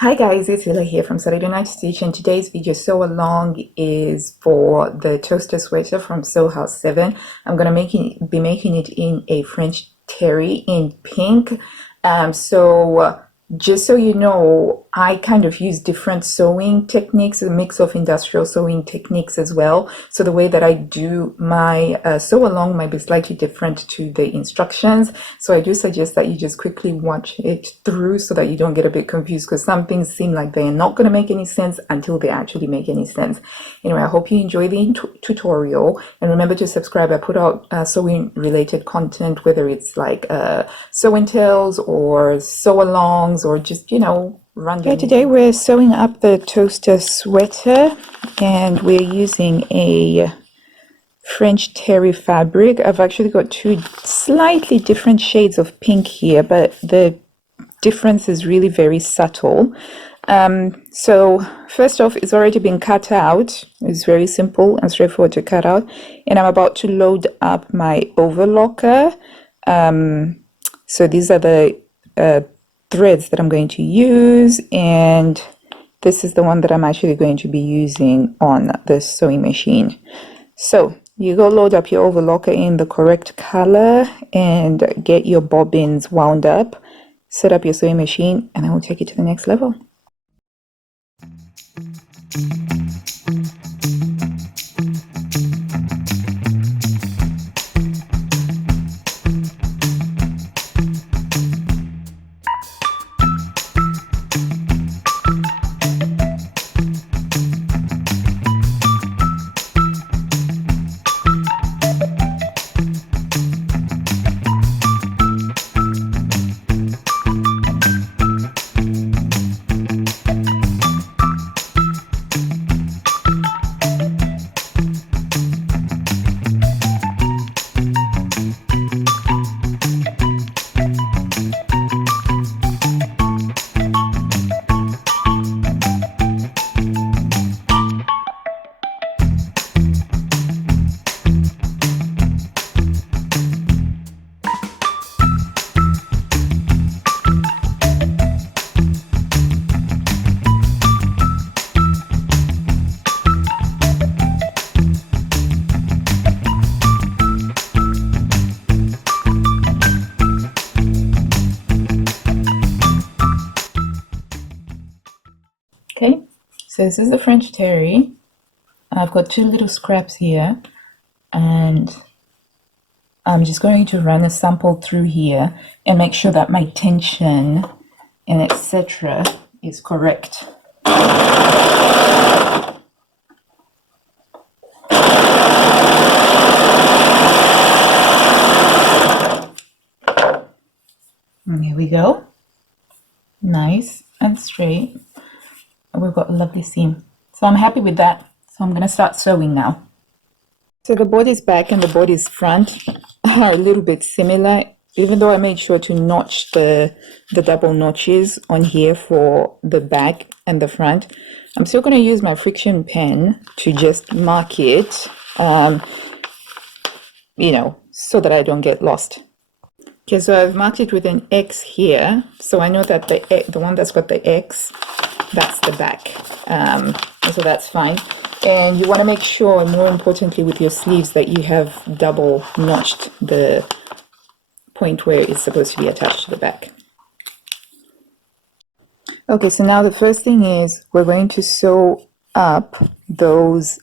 Hi guys, it's Hila here from Saturday Night Stitch, and today's video sew along is for the toaster sweater from Sew House 7. I'm gonna be making it in a French terry in pink. Just so you know, I kind of use different sewing techniques, a mix of industrial sewing techniques as well. So the way that I do my sew along might be slightly different to the instructions. So I do suggest that you just quickly watch it through so that you don't get a bit confused, because some things seem like they're not going to make any sense until they actually make any sense. Anyway, I hope you enjoy the tutorial, and remember to subscribe. I put out sewing related content, whether it's like sew and tells or sew alongs or just, random. Okay, today we're sewing up the toaster sweater, and we're using a French terry fabric. I've actually got two slightly different shades of pink here, but the difference is really very subtle. So first off, it's already been cut out. It's very simple and straightforward to cut out, and I'm about to load up my overlocker. So these are the threads that I'm going to use, and this is the one that I'm actually going to be using on the sewing machine. So you go load up your overlocker in the correct color and get your bobbins wound up, set up your sewing machine, and then we'll take it to the next level. Okay, so this is the French terry. I've got two little scraps here, and I'm just going to run a sample through here and make sure that my tension and etc. is correct. And here we go. Nice and straight. We've got a lovely seam, so I'm happy with that. So I'm going to start sewing now. So the body's back and the body's front are a little bit similar, even though I made sure to notch the double notches on here for the back and the front. I'm still going to use my friction pen to just mark it, so that I don't get lost. Okay, so I've marked it with an X here, so I know that the one that's got the X, that's the back, so that's fine. And you want to make sure, more importantly with your sleeves, that you have double notched the point where it's supposed to be attached to the back. Okay, so now the first thing is we're going to sew up those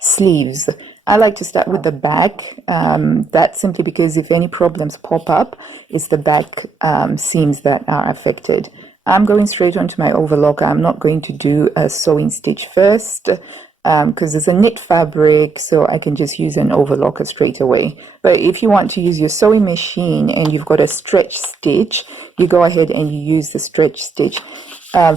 sleeves. I like to start with the back. That's simply because if any problems pop up, it's the back seams that are affected. I'm going straight onto my overlocker. I'm not going to do a sewing stitch first, because it's a knit fabric, so I can just use an overlocker straight away. But if you want to use your sewing machine and you've got a stretch stitch, you go ahead and you use the stretch stitch.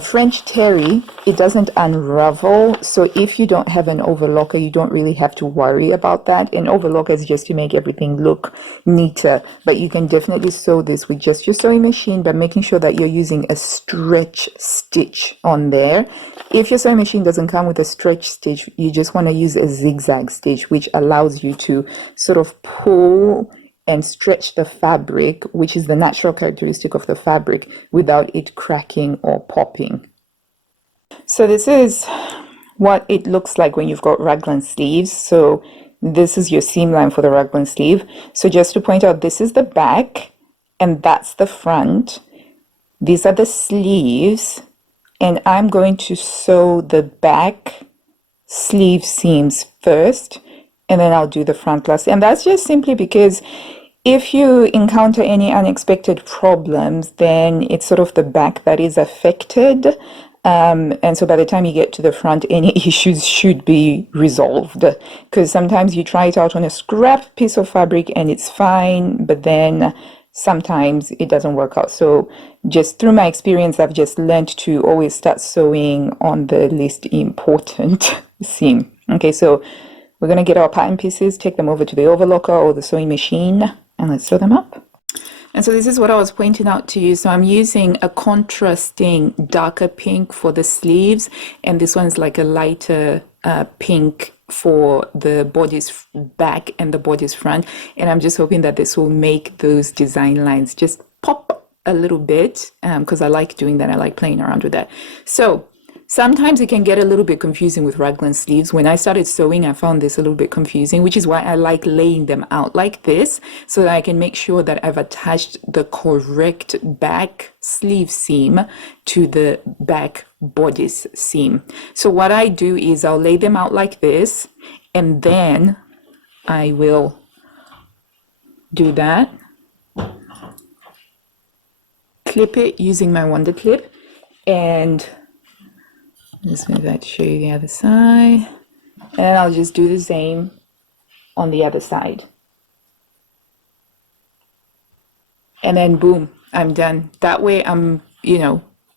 French terry, it doesn't unravel, so if you don't have an overlocker, you don't really have to worry about that. An overlocker is just to make everything look neater, but you can definitely sew this with just your sewing machine by making sure that you're using a stretch stitch on there. If your sewing machine doesn't come with a stretch stitch, you just want to use a zigzag stitch, which allows you to sort of pull and stretch the fabric, which is the natural characteristic of the fabric, without it cracking or popping. So this is what it looks like when you've got raglan sleeves. So this is your seam line for the raglan sleeve. So just to point out, this is the back and that's the front. These are the sleeves, and I'm going to sew the back sleeve seams first, and then I'll do the front last. And that's just simply because if you encounter any unexpected problems, then it's sort of the back that is affected. And so by the time you get to the front, any issues should be resolved. Because sometimes you try it out on a scrap piece of fabric and it's fine, but then sometimes it doesn't work out. So just through my experience, I've just learned to always start sewing on the least important seam. Okay, so we're going to get our pattern pieces, take them over to the overlocker or the sewing machine, and let's sew them up. And so this is what I was pointing out to you. So I'm using a contrasting darker pink for the sleeves, and this one's like a lighter pink for the body's back and the body's front. And I'm just hoping that this will make those design lines just pop a little bit, because I like doing that. I like playing around with that. So sometimes it can get a little bit confusing with raglan sleeves. When I started sewing, I found this a little bit confusing, which is why I like laying them out like this, so that I can make sure that I've attached the correct back sleeve seam to the back bodice seam. So what I do is I'll lay them out like this, and then I will do that. Clip it using my Wonder Clip, and just move that to show you the other side, and I'll just do the same on the other side, and then boom, I'm done. That way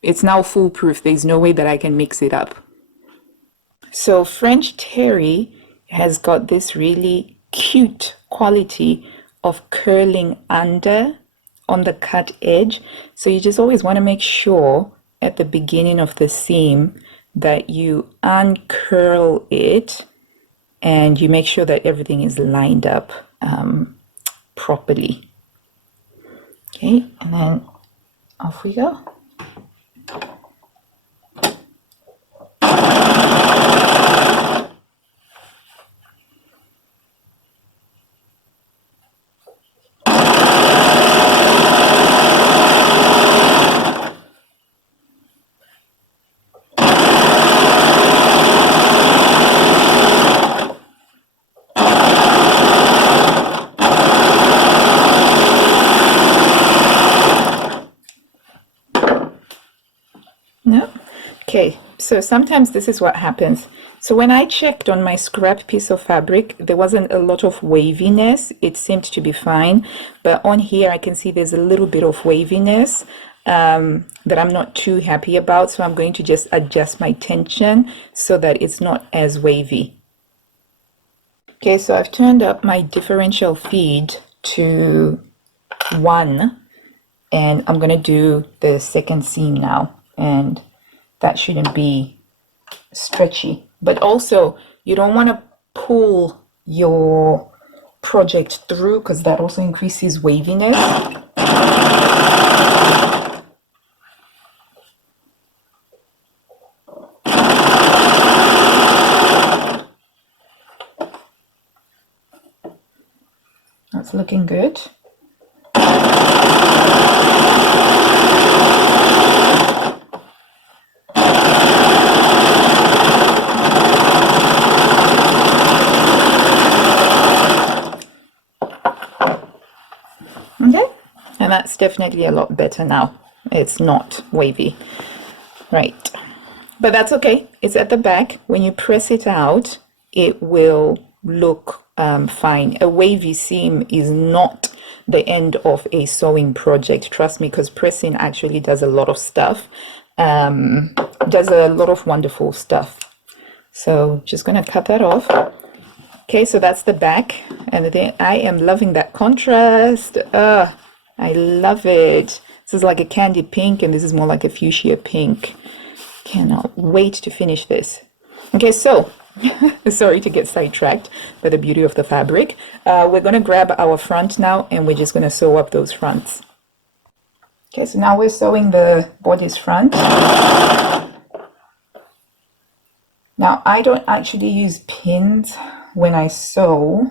it's now foolproof. There's no way that I can mix it up. So French terry has got this really cute quality of curling under on the cut edge, so you just always want to make sure at the beginning of the seam that you uncurl it and you make sure that everything is lined up properly. Okay, and then off we go. No? Okay, so sometimes this is what happens. So when I checked on my scrap piece of fabric, there wasn't a lot of waviness. It seemed to be fine. But on here, I can see there's a little bit of waviness that I'm not too happy about. So I'm going to just adjust my tension so that it's not as wavy. Okay, so I've turned up my differential feed to 1, and I'm going to do the second seam now. And that shouldn't be stretchy, but also you don't want to pull your project through, because that also increases waviness. That's looking good. Okay, and that's definitely a lot better now. It's not wavy, right? But that's okay. It's at the back. When you press it out, it will look fine. A wavy seam is not the end of a sewing project, trust me, because pressing actually does a lot of stuff, does a lot of wonderful stuff. So just gonna cut that off. Okay, so that's the back, and then I am loving that contrast. I love it. This is like a candy pink, and this is more like a fuchsia pink. Cannot wait to finish this. Okay, so sorry to get sidetracked by the beauty of the fabric. We're going to grab our front now, and we're just going to sew up those fronts. Okay, so now we're sewing the body's front. Now, I don't actually use pins when I sew.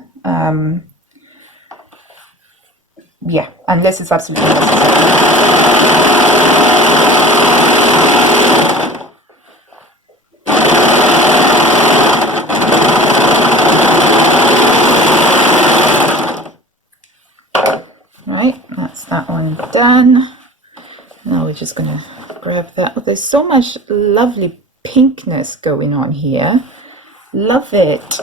Yeah, unless it's absolutely necessary. Right, that's that one done. Now we're just gonna grab that. There's so much lovely pinkness going on here. Love it.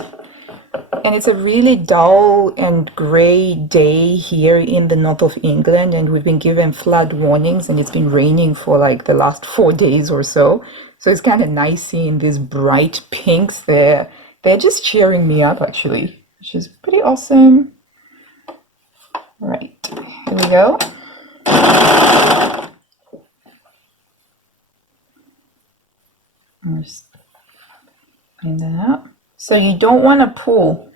And it's a really dull and grey day here in the north of England, and we've been given flood warnings, and it's been raining for like the last 4 days or so. So it's kind of nice seeing these bright pinks there. They're just cheering me up actually, which is pretty awesome. Right, here we go. Just clean that out. So you don't want to pull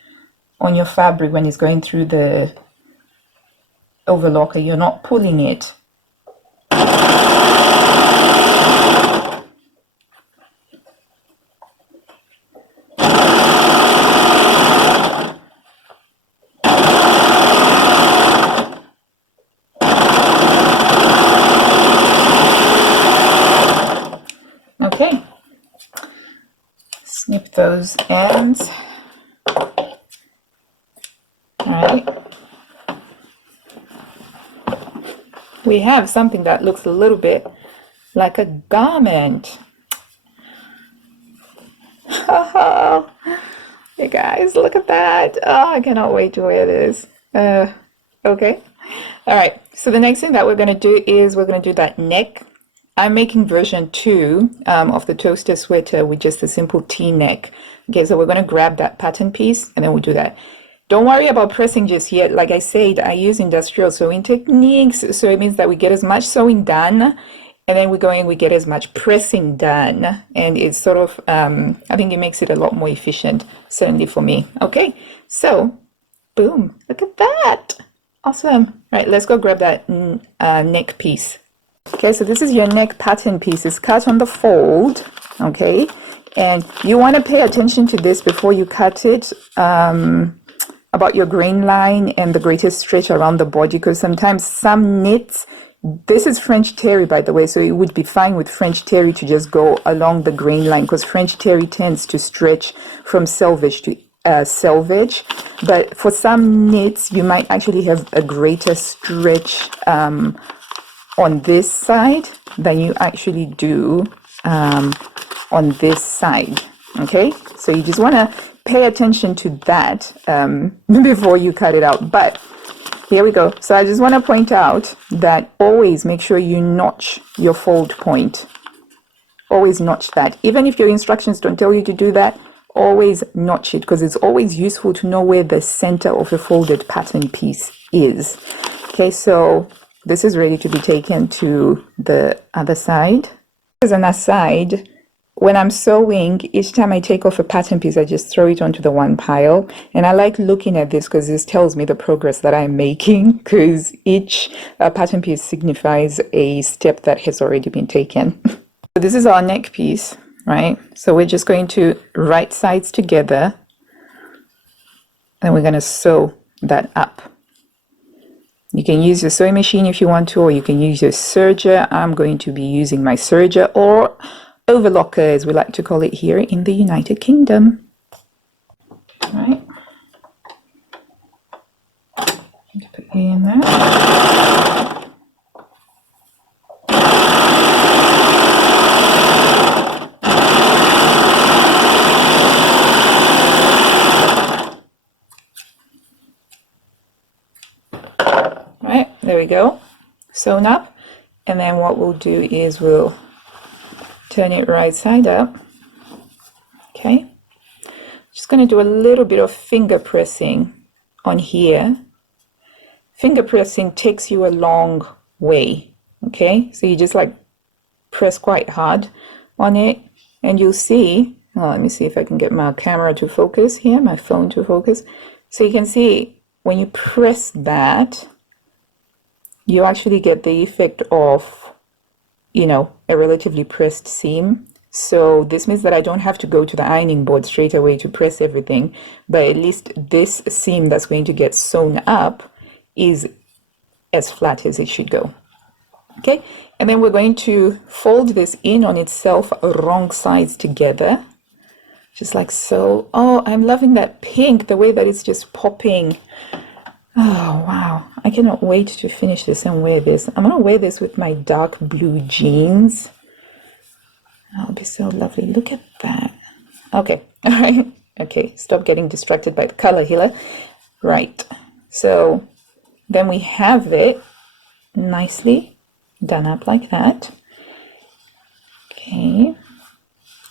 on your fabric when it's going through the overlocker. You're not pulling it. Okay. Snip those ends. All right. We have something that looks a little bit like a garment. Oh, hey guys, look at that. Oh, I cannot wait to wear this. Okay. All right. So the next thing that we're going to do is we're going to do that neck. I'm making version 2 of the toaster sweater with just a simple T-neck. Okay, so we're going to grab that pattern piece and then we'll do that. Don't worry about pressing just yet. Like I said, I use industrial sewing techniques, so it means that we get as much sewing done, and then we go in, we get as much pressing done, and it's sort of, I think it makes it a lot more efficient, certainly for me. Okay, so boom, look at that. Awesome. Right, let's go grab that neck piece. Okay, so this is your neck pattern piece. It's cut on the fold, okay? And you want to pay attention to this before you cut it, about your grain line and the greatest stretch around the body, because sometimes some knits, this is French terry by the way, so it would be fine with French terry to just go along the grain line, because French terry tends to stretch from selvage to selvage, but for some knits you might actually have a greater stretch on this side than you actually do on this side. Okay, so you just want to pay attention to that before you cut it out. But here we go. So I just want to point out that always make sure you notch your fold point. Always notch that. Even if your instructions don't tell you to do that, always notch it, because it's always useful to know where the center of a folded pattern piece is. Okay, so this is ready to be taken to the other side. As an aside, when I'm sewing, each time I take off a pattern piece, I just throw it onto the one pile. And I like looking at this because this tells me the progress that I'm making, because each pattern piece signifies a step that has already been taken. So this is our neck piece, right? So we're just going to right sides together and we're going to sew that up. You can use your sewing machine if you want to, or you can use your serger. I'm going to be using my serger, or overlocker as we like to call it here in the United Kingdom. All right. Put it in there. Right, there we go, sewn up. And then what we'll do is we'll turn it right side up. Okay, just going to do a little bit of finger pressing on here. Finger pressing takes you a long way. Okay, so you just like press quite hard on it, and you'll see, well, let me see if I can get my camera to focus here, my phone to focus. So you can see when you press that, you actually get the effect of, you know, a relatively pressed seam. So this means that I don't have to go to the ironing board straight away to press everything, but at least this seam that's going to get sewn up is as flat as it should go. Okay, and then we're going to fold this in on itself, wrong sides together, just like so. Oh, I'm loving that pink, the way that it's just popping. Oh, wow. I cannot wait to finish this and wear this. I'm going to wear this with my dark blue jeans. That'll be so lovely. Look at that. Okay, all right. Okay, stop getting distracted by the color, Hila. Right, so then we have it nicely done up like that. Okay,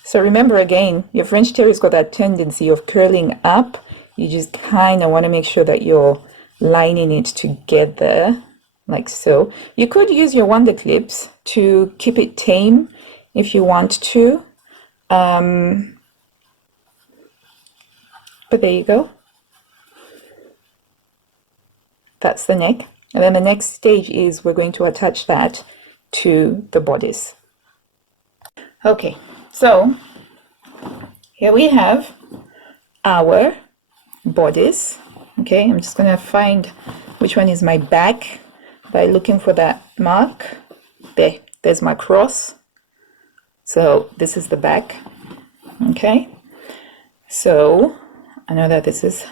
so remember again, your French Terry's got that tendency of curling up. You just kind of want to make sure that you're lining it together like so. You could use your Wonder Clips to keep it tame if you want to. But there you go. That's the neck. And then the next stage is we're going to attach that to the bodice. Okay, so here we have our bodice. Okay, I'm just going to find which one is my back by looking for that mark. There's my cross. So this is the back. Okay, so I know that this is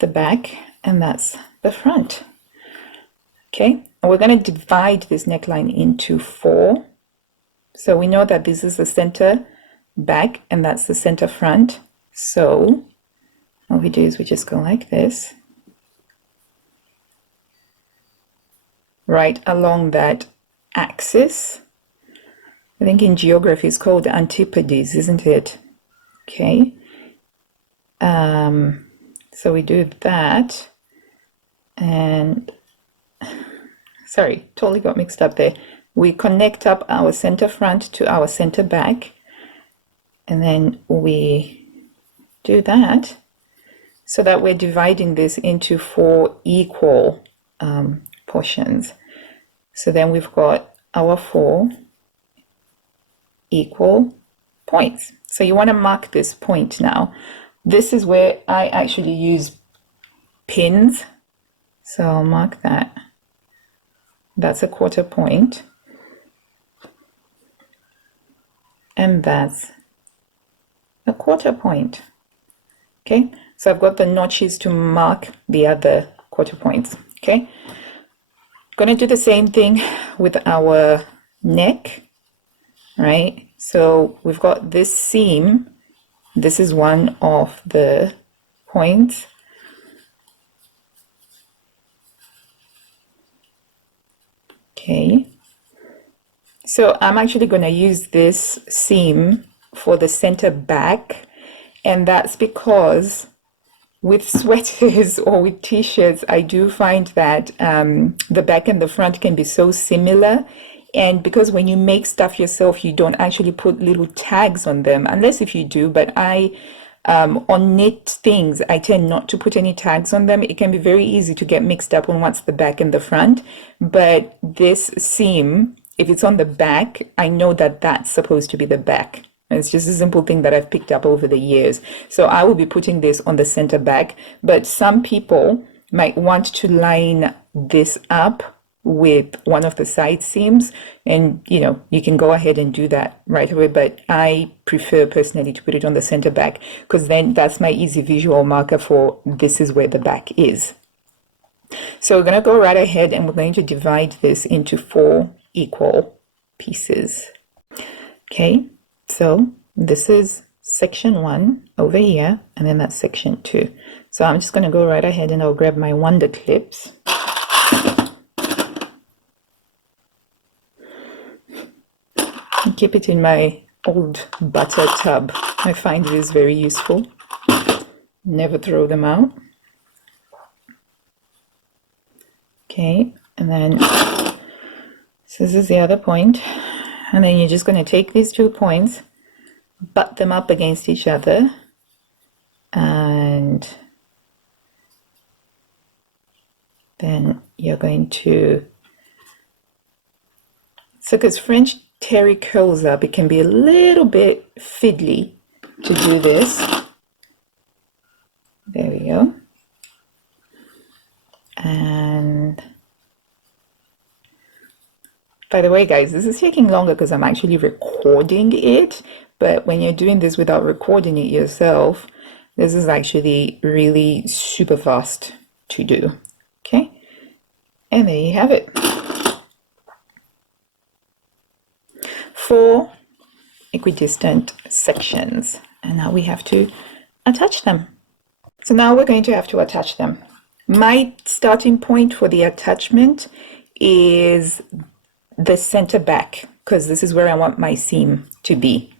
the back and that's the front. Okay, and we're going to divide this neckline into 4. So we know that this is the center back and that's the center front. So what we do is we just go like this, right along that axis. I think in geography it's called antipodes, isn't it? Okay. So we do that, and sorry, totally got mixed up there. We connect up our center front to our center back, and then we do that so that we're dividing this into 4 equal portions. So then we've got our 4 equal points. So you want to mark this point now. This is where I actually use pins. So I'll mark that. That's a 1/4 point. And that's a 1/4 point. Okay, so I've got the notches to mark the other 1/4 points. Okay, gonna do the same thing with our neck, right? So we've got this seam. This is one of the points. Okay, so I'm actually going to use this seam for the center back, and that's because with sweaters or with t-shirts, I do find that the back and the front can be so similar. And because when you make stuff yourself, you don't actually put little tags on them, unless if you do. But on knit things, I tend not to put any tags on them. It can be very easy to get mixed up on what's the back and the front. But this seam, if it's on the back, I know that that's supposed to be the back. It's just a simple thing that I've picked up over the years. So I will be putting this on the center back, but some people might want to line this up with one of the side seams, and you can go ahead and do that right away, but I prefer personally to put it on the center back, because then that's my easy visual marker for this is where the back is. So we're going to go right ahead and we're going to divide this into 4 equal pieces. Okay, so this is section 1 over here, and then that's section 2. So I'm just going to go right ahead and I'll grab my Wonder Clips. And keep it in my old butter tub. I find this very useful. Never throw them out. Okay, and then so this is the other point, and then you're just going to take these 2 points, butt them up against each other, and then you're going to, so because French terry curls up, it can be a little bit fiddly to do this. There we go. And by the way, guys, this is taking longer because I'm actually recording it. But when you're doing this without recording it yourself, this is actually really super fast to do. Okay. And there you have it. 4 equidistant sections. And now we have to attach them. So now we're going to have to attach them. My starting point for the attachment is the center back, because this is where I want my seam to be.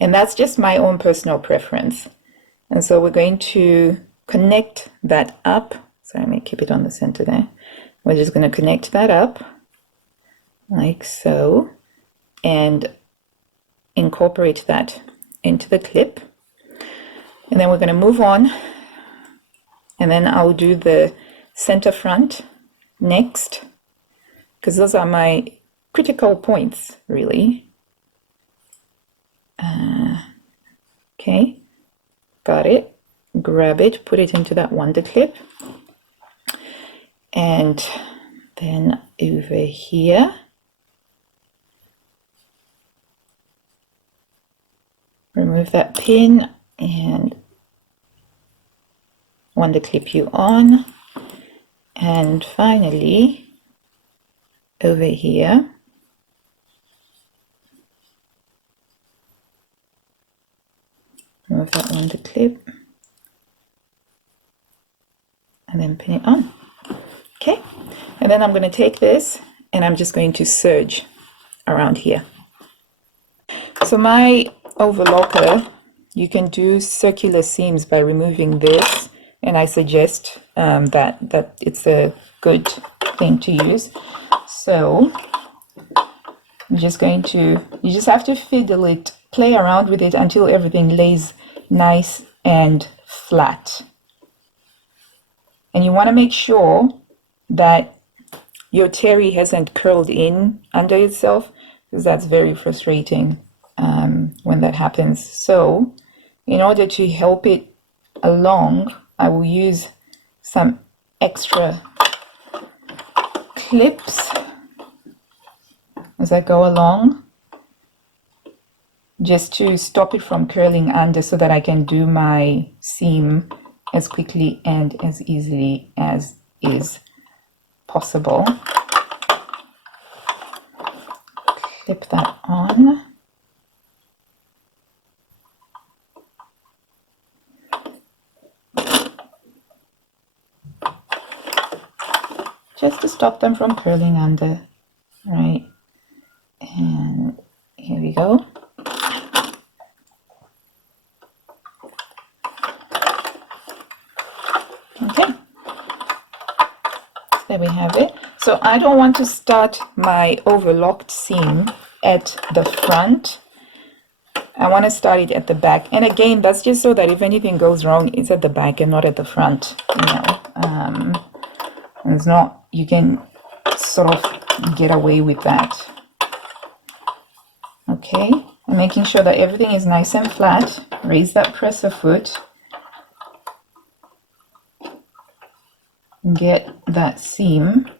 And that's just my own personal preference. And so we're going to connect that up. Sorry, let me keep it on the center there. We're just going to connect that up like so and incorporate that into the clip. And then we're going to move on. And then I'll do the center front next, because those are my critical points, really. Okay, got it. Grab it, put it into that wonder clip. And then over here, remove that pin and wonder clip you on. And finally, over here, remove that wonder clip and then pin it on. Okay, and then I'm going to take this and I'm just going to serge around here. So my overlocker, you can do circular seams by removing this, and I suggest that it's a good thing to use. So I'm just going to, you just have to fiddle it, play around with it until everything lays nice and flat. And you want to make sure that your terry hasn't curled in under itself, because that's very frustrating when that happens. So in order to help it along, I will use some extra clips as I go along, just to stop it from curling under, so that I can do my seam as quickly and as easily as is possible. Clip that on. Just to stop them from curling under, right? And here we go. Okay, there we have it. So I don't want to start my overlocked seam at the front. I want to start it at the back. And again, that's just so that if anything goes wrong, it's at the back and not at the front, you know. It's not, you can sort of get away with that. Okay, and making sure that everything is nice and flat. Raise that presser foot. Get that seam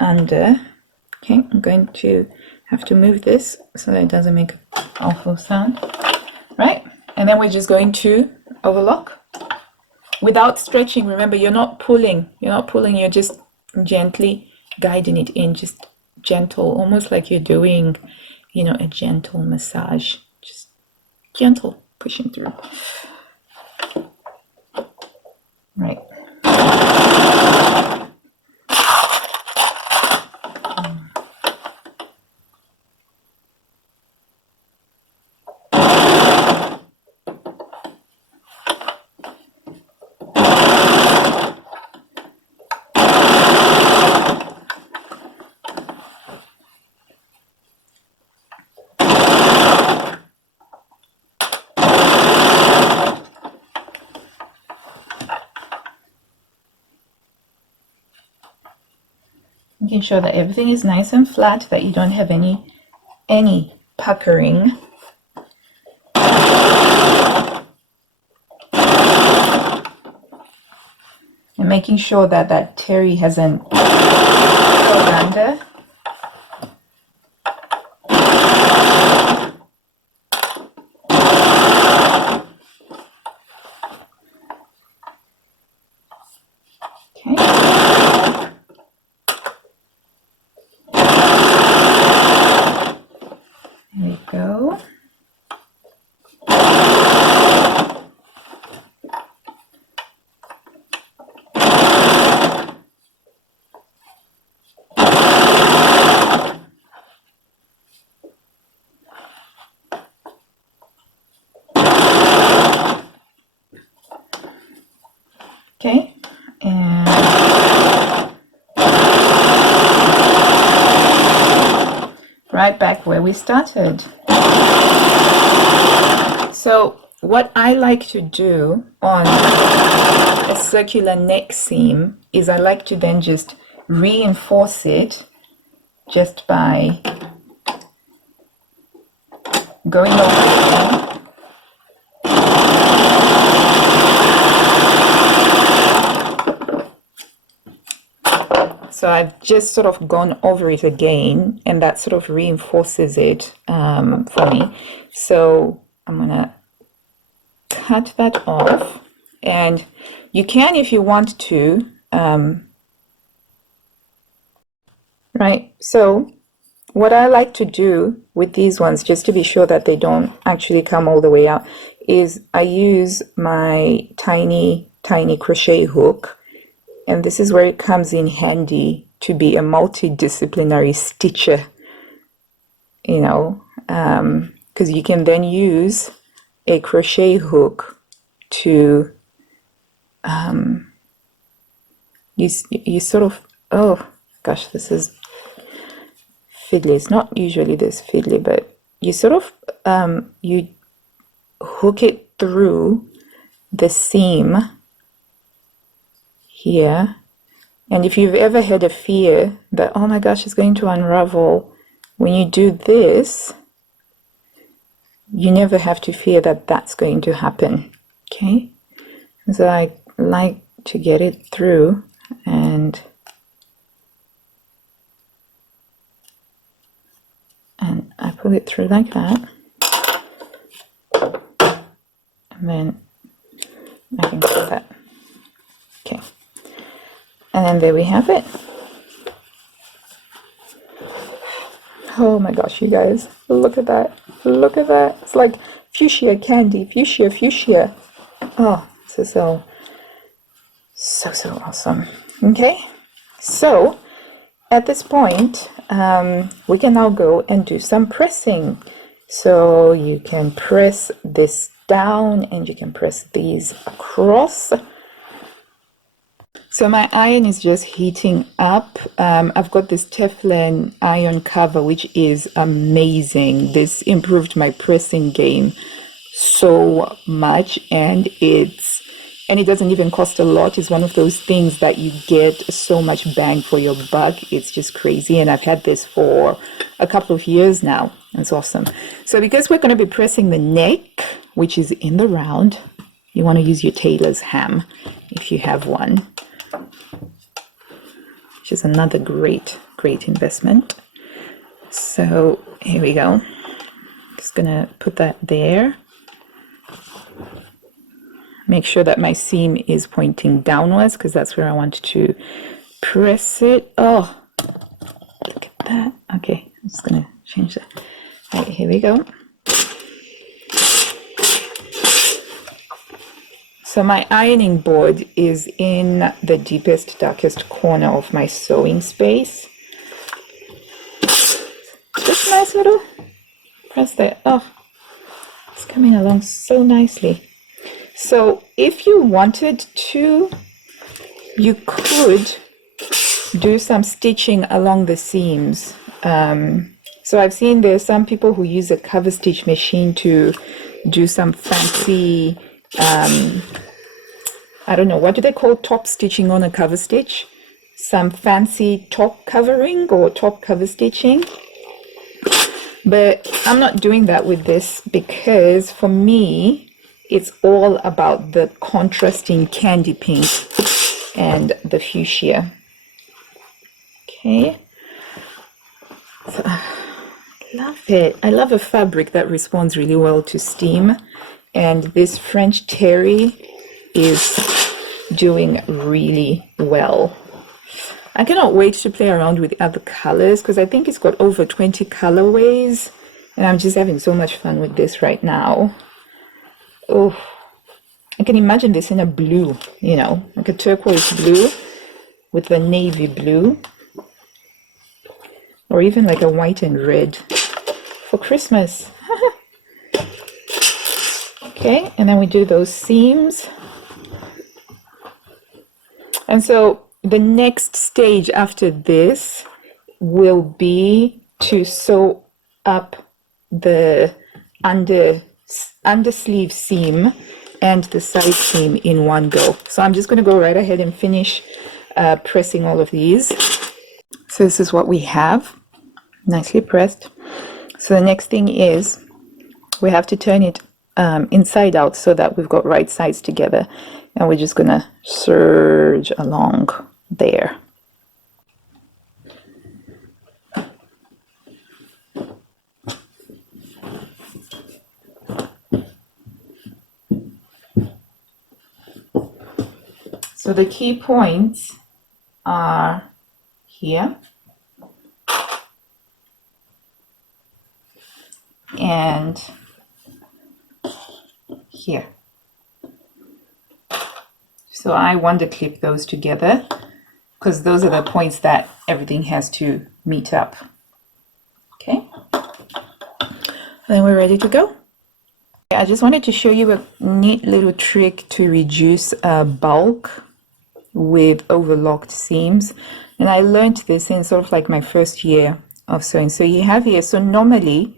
under. Okay, I'm going to have to move this so that it doesn't make an awful sound. Right, and then we're just going to overlock without stretching. Remember, you're not pulling, you're just gently guiding it in, just gentle, almost like you're doing, you know, a gentle massage, just gentle pushing through. Right. making sure that everything is nice and flat, that you don't have any puckering. And making sure that that terry hasn't curled under. Okay. There we go. Okay, and right back where we started. So what I like to do on a circular neck seam is I like to then just reinforce it just by going over again. So I've just sort of gone over it again, and that sort of reinforces it for me. So I'm gonna cut that off, and you can, if you want to, right? So what I like to do with these ones, just to be sure that they don't actually come all the way out, is I use my tiny crochet hook. And this is where it comes in handy to be a multidisciplinary stitcher, you know, because you can then use a crochet hook to, you sort of, oh gosh, this is fiddly. It's not usually this fiddly, but you sort of, you hook it through the seam here. And if you've ever had a fear that, oh my gosh, it's going to unravel, when you do this, you never have to fear that that's going to happen. Okay, so I like to get it through, and I pull it through like that, and then I can cut that. Okay. And then there we have it. Oh my gosh, you guys, look at that. Look at that. It's like fuchsia candy, fuchsia. Oh, this is so awesome. Okay, so at this point, we can now go and do some pressing. So you can press this down and you can press these across. So my iron is just heating up. I've got this Teflon iron cover, which is amazing. This improved my pressing game so much, and it doesn't even cost a lot. It's one of those things that you get so much bang for your buck. It's just crazy, and I've had this for a couple of years now. It's awesome. So because we're going to be pressing the neck, which is in the round, you want to use your tailor's ham if you have one, which is another great investment. So here we go. Just gonna put that there. Make sure that my seam is pointing downwards, because that's where I want to press it. Oh, look at that. Okay, I'm just gonna change that. All right, here we go. So my ironing board is in the deepest, darkest corner of my sewing space. Just nice little press there. Oh, it's coming along so nicely. So if you wanted to, you could do some stitching along the seams. So I've seen there's some people who use a cover stitch machine to do some fancy, I don't know, what do they call top stitching on a cover stitch? some fancy top covering or top cover stitching. But I'm not doing that with this because for me, it's all about the contrasting candy pink and the fuchsia. Okay. So, love it. I love a fabric that responds really well to steam. And this French terry is doing really well. I cannot wait to play around with other colors because I think it's got over 20 colorways. And I'm just having so much fun with this right now. Oh, I can imagine this in a blue, you know, like a turquoise blue with a navy blue. Or even like a white and red for Christmas. Okay, and then we do those seams. And so the next stage after this will be to sew up the under sleeve seam and the side seam in one go. So I'm just going to go right ahead and finish pressing all of these. So this is what we have, nicely pressed. So the next thing is we have to turn it inside out so that we've got right sides together, and we're just gonna serge along there. So the key points are here and here. So I want to clip those together because those are the points that everything has to meet up. Okay, then we're ready to go. I just wanted to show you a neat little trick to reduce bulk with overlocked seams, and I learned this in sort of like my first year of sewing. So you have here, so normally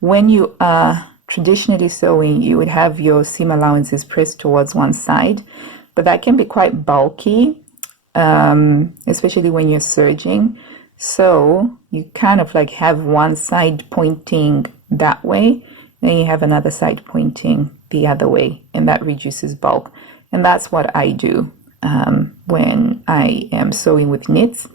when you are traditionally sewing, you would have your seam allowances pressed towards one side, but that can be quite bulky, especially when you're serging. So you kind of like have one side pointing that way, then you have another side pointing the other way, and that reduces bulk. And that's what I do when I am sewing with knits.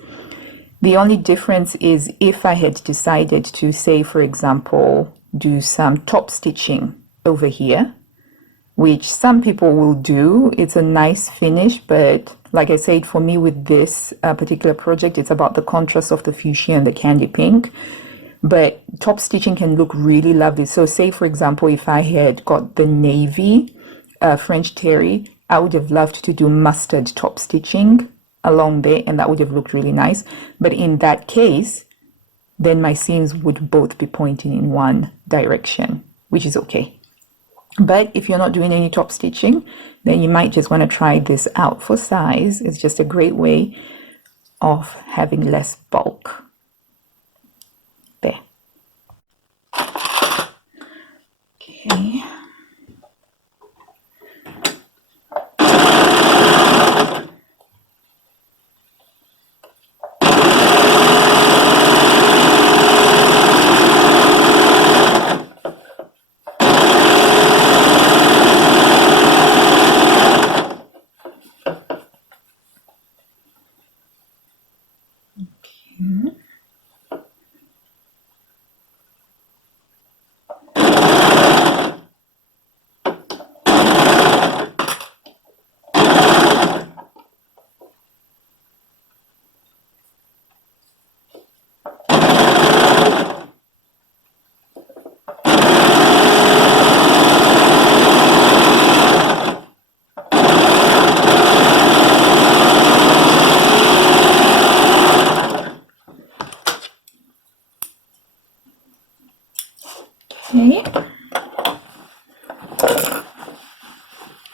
The only difference is if I had decided to, say, for example, do some top stitching over here, which some people will do. It's a nice finish, but like I said, for me with this particular project, it's about the contrast of the fuchsia and the candy pink. But top stitching can look really lovely. So say, for example, if I had got the navy French terry, I would have loved to do mustard top stitching along there, and that would have looked really nice. But in that case, then my seams would both be pointing in one direction, which is okay. But if you're not doing any top stitching, then you might just want to try this out for size. It's just a great way of having less bulk. There. Okay. Okay.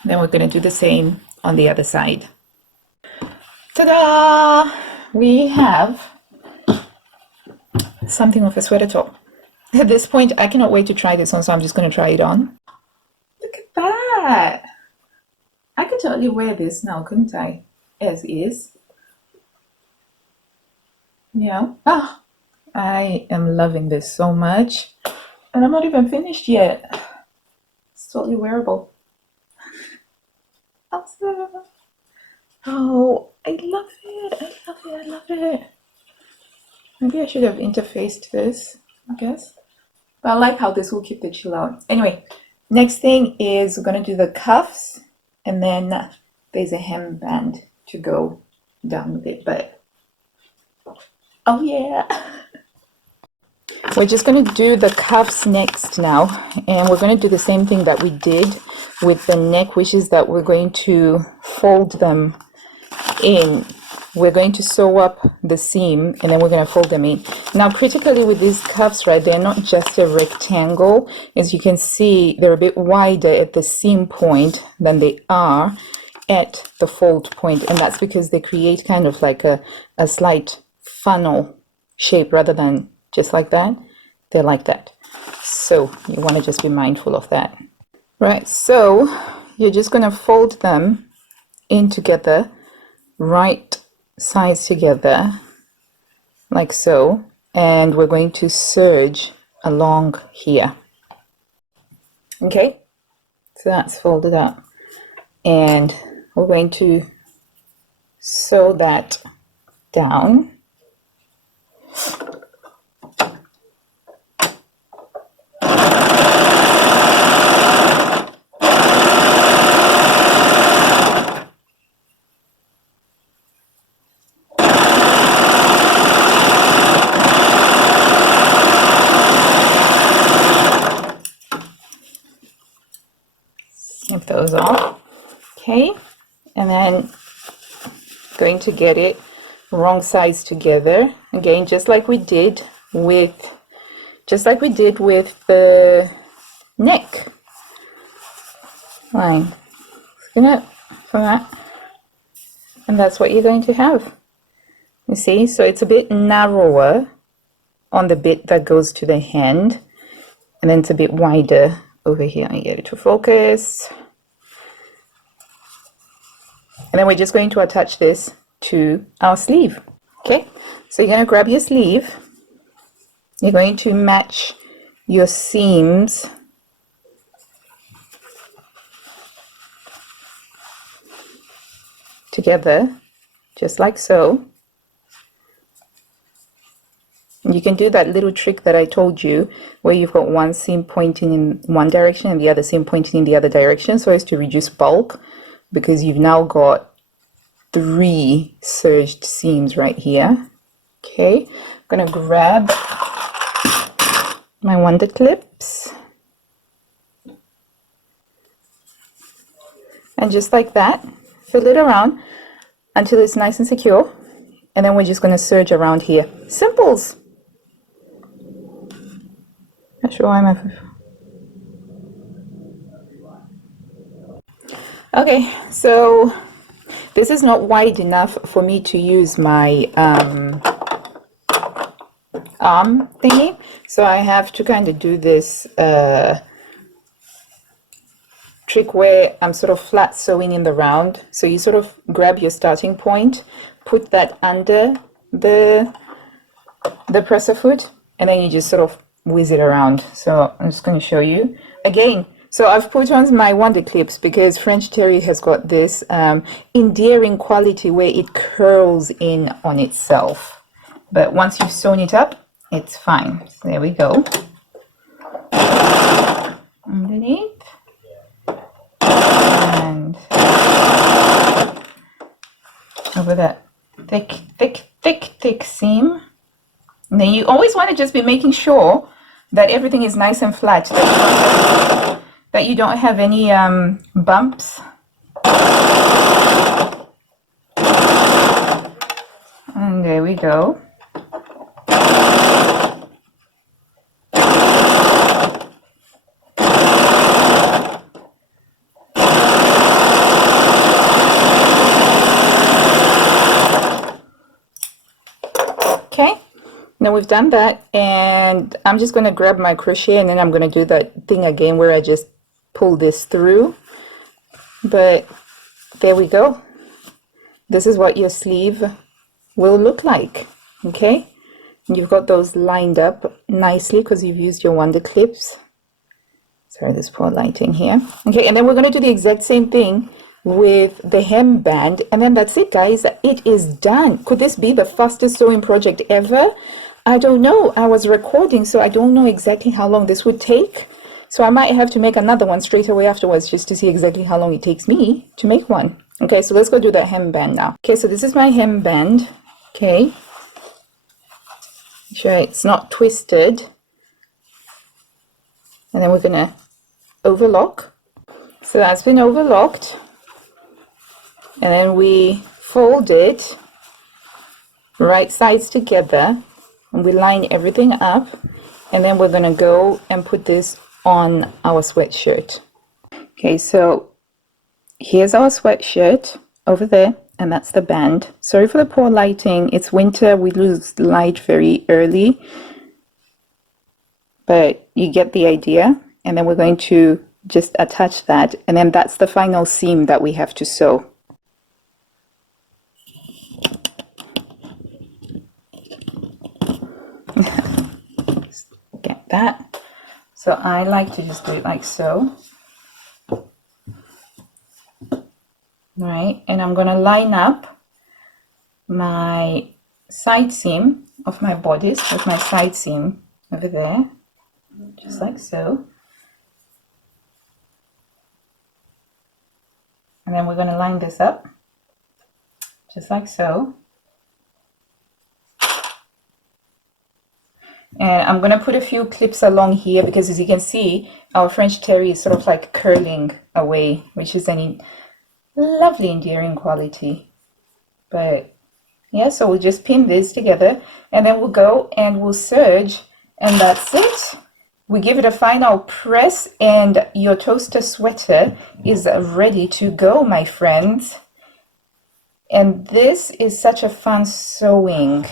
Then we're going to do the same on the other side. Ta-da! We have something of a sweater top. At this point, I cannot wait to try this on, so I'm just going to try it on. Look at that! I could totally wear this now, couldn't I? As is. Yeah. Ah, I am loving this so much. And I'm not even finished yet. It's totally wearable. Awesome. Oh, I love it. I love it. I love it. Maybe I should have interfaced this, I guess. But I like how this will keep the chill out. Anyway, next thing is we're going to do the cuffs. And then there's a hemband to go down with it. But, oh yeah. We're just going to do the cuffs next now, and we're going to do the same thing that we did with the neck, which is that we're going to fold them in. We're going to sew up the seam and then we're going to fold them in. Now, critically with these cuffs, right, they're not just a rectangle. As you can see, they're a bit wider at the seam point than they are at the fold point, and that's because they create kind of like a slight funnel shape rather than just like that. They're like that. So you want to just be mindful of that. Right, so you're just going to fold them in together, right sides together, like so, and we're going to serge along here. Okay, so that's folded up, and we're going to sew that down. Snip those off. Okay, and then going to get it wrong sides together again, just like we did with the neck line. Gonna for that, and that's what you're going to have. You see, so it's a bit narrower on the bit that goes to the hand, and then it's a bit wider over here. I get it to focus. And then we're just going to attach this to our sleeve. Okay, so you're going to grab your sleeve. You're going to match your seams together, just like so. You can do that little trick that I told you, where you've got one seam pointing in one direction and the other seam pointing in the other direction, so as to reduce bulk, because you've now got 3 serged seams right here. Okay, I'm gonna grab my wonder clips, and just like that, fill it around until it's nice and secure, and then we're just going to serge around here. Simples. Not sure why my... Okay, so this is not wide enough for me to use my arm thingy, so I have to kind of do this trick where I'm sort of flat sewing in the round. So you sort of grab your starting point, put that under the presser foot, and then you just sort of whiz it around. So I'm just going to show you again. So I've put on my wonder clips because French Terry has got this endearing quality where it curls in on itself, but once you've sewn it up, it's fine. So there we go. Underneath. And over that thick seam. And then you always want to just be making sure that everything is nice and flat, that you don't have any bumps. And there we go. Okay, now we've done that, and I'm just going to grab my crochet, and then I'm going to do that thing again where I just pull this through. But there we go. This is what your sleeve will look like. Okay, and you've got those lined up nicely because you've used your wonder clips. Sorry, this poor lighting here. Okay, and then we're going to do the exact same thing with the hemband, and then that's it, guys. It is done. Could this be the fastest sewing project ever? I don't know. I was recording, so I don't know exactly how long this would take. So I might have to make another one straight away afterwards just to see exactly how long it takes me to make one. Okay, so let's go do the hemband now. Okay, so this is my hemband. Okay, make sure it's not twisted. And then we're gonna overlock. So that's been overlocked. And then we fold it right sides together and we line everything up. And then we're gonna go and put this on our sweatshirt. Okay, so here's our sweatshirt over there, and that's the band. Sorry for the poor lighting. It's winter, we lose light very early, but you get the idea. And then we're going to just attach that, and then that's the final seam that we have to sew. Get that. So I like to just do it like so. Right, and I'm going to line up my side seam of my bodice with my side seam over there, just like so. And then we're going to line this up just like so. And I'm going to put a few clips along here because, as you can see, our French terry is sort of like curling away, which is any lovely endearing quality. But yeah, so we'll just pin this together and then we'll go and we'll serge, and that's it. We give it a final press and your toaster sweater is ready to go, my friends. And this is such a fun sewing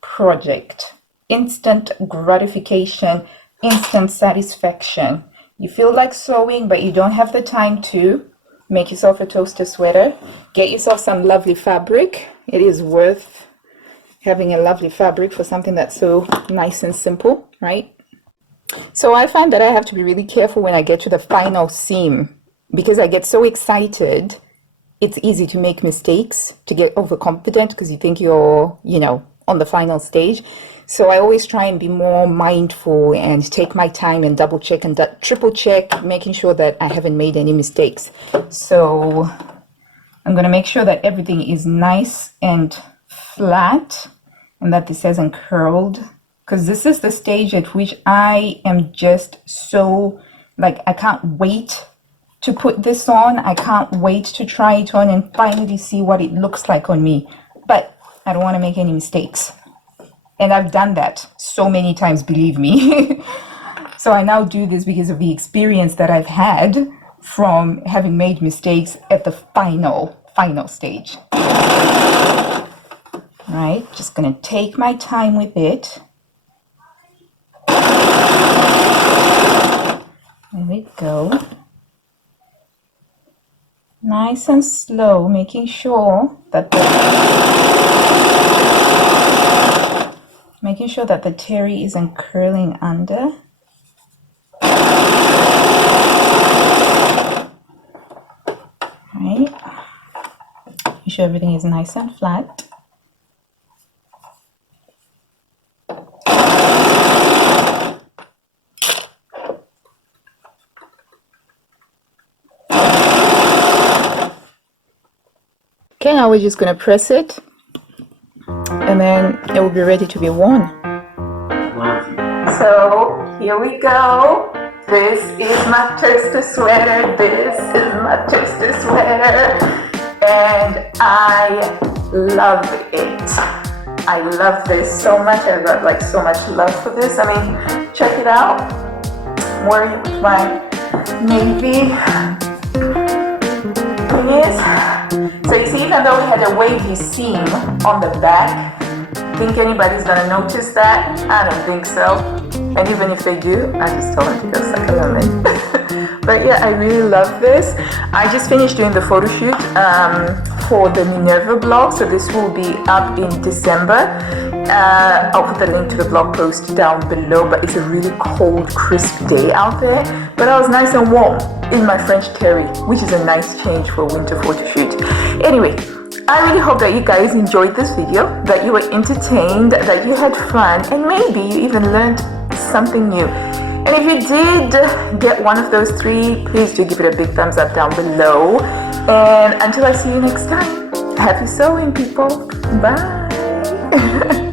project. Instant gratification, instant satisfaction. You feel like sewing but you don't have the time to. Make yourself a toaster sweater. Get yourself some lovely fabric. It is worth having a lovely fabric for something that's so nice and simple, right? So I find that I have to be really careful when I get to the final seam because I get so excited. It's easy to make mistakes, to get overconfident because you think you're, on the final stage. So I always try and be more mindful and take my time and double check and triple check, making sure that I haven't made any mistakes. So I'm going to make sure that everything is nice and flat and that this hasn't curled, because this is the stage at which I am just so, I can't wait to put this on. I can't wait to try it on and finally see what it looks like on me. But I don't want to make any mistakes. And I've done that so many times, believe me. So I now do this because of the experience that I've had from having made mistakes at the final stage. Right, just gonna take my time with it. There we go. Nice and slow, making sure that the terry isn't curling under. Right. Make sure everything is nice and flat. Okay, now we're just going to press it and then it will be ready to be worn. So here we go. This is my toaster sweater. And I love it. I love this so much. I've got so much love for this. I mean, check it out. I'm wearing it with my navy thingies. So you see, even though we had a wavy seam on the back, think anybody's gonna notice that? I don't think so. And even if they do, I just tell them to go suck a lemon. But yeah, I really love this. I just finished doing the photo shoot for the Minerva blog, so this will be up in December. I'll put the link to the blog post down below, but it's a really cold, crisp day out there. But I was nice and warm in my French terry, which is a nice change for a winter photo shoot. Anyway, I really hope that you guys enjoyed this video, that you were entertained, that you had fun, and maybe you even learned something new. And if you did get one of those three, please do give it a big thumbs up down below. And until I see you next time, happy sewing, people. Bye.